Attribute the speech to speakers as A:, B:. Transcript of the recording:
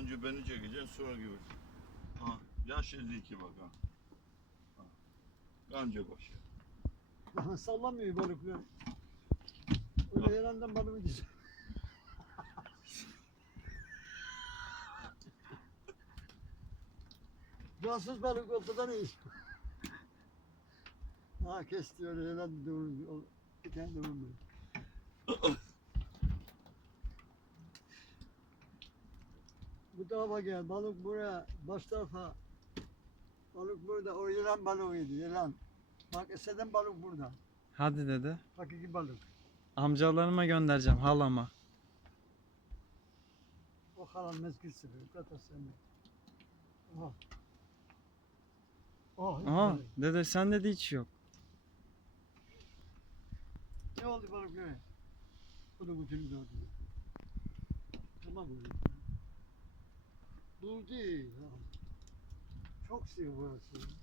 A: Önce beni çekeceksin sonra görürsün. Ha, yaş 52 bak ha. ha. Kanca başı.
B: Sallamıyor balıklar. Öyle yalandan balığı güzel. Cansız balık ortadan iyi. Ha kes diyor yalan durur. Bir tane durmuyor. Bu tarafa gel. Balık buraya. Baş tarafa. Balık burada. O yılan balığıydı. Yılan. Bak eseden balık burada.
C: Hadi dede.
B: Hakiki balık.
C: Amcalarıma göndereceğim halama.
B: O halan mezgil sıkıyor. Kata sen de. Aha. Oh, balık.
C: dede sende de hiç yok.
B: Ne oldu balık ne? Bu da bütünü doğdu. Tamam mı? Bu değil. ha. Çok seviyor burası.